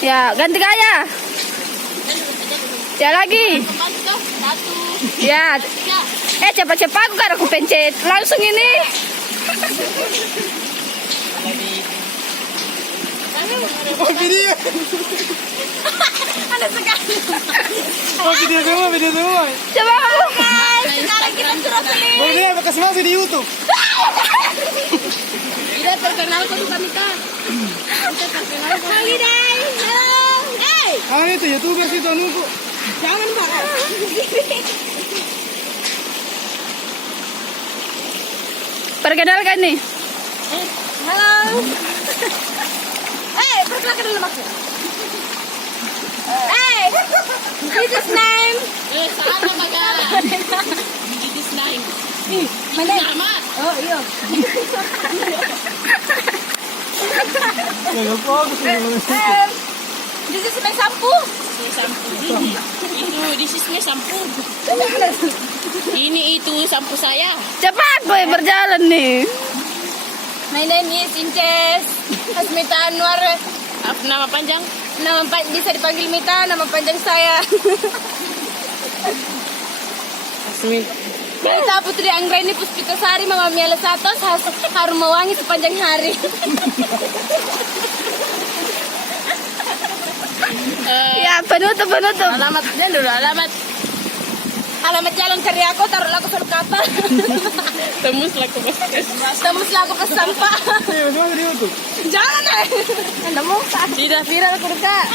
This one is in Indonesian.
Ya, ganti gaya. Ya lagi. Ya. Cepat-cepat aku kan aku pencet. Langsung ini. Oh, video. Ada sekali. Oh, video semua. Coba kamu. Sekarang kita suruh beli. Oh, dia apa kasih masuk di YouTube? Tidak terkenal kok suka Mita. Kita terkenal kok. Holiday. Halo. Hey. Ah, itu YouTuber sih tuh nunggu. Jangan marah. Perkenalkan nih. Halo. Perkenalkan dulu maksud. This is name. Sana magara. This is name. Nama. Oh iya. Ya, bagus ini. This is my shampoo. This is my shampoo. Ini itu shampoo saya. Cepat boy berjalan nih. My name is Inces Hasmita Anwar. Nama panjang? Bisa dipanggil Mita, nama panjang saya. Mita Putri Anggreni Puspitasari Mama Miala Satos harum mewangi sepanjang hari. Ya, penutup. Alamatnya dulu, Alamat Jalan Karyako, taruh laku Sulkata. tembus laku podcast. Tembus laku ke sampah. Iya, masih di YouTube. Jangan. Anda mau Tidak viral aku dekat.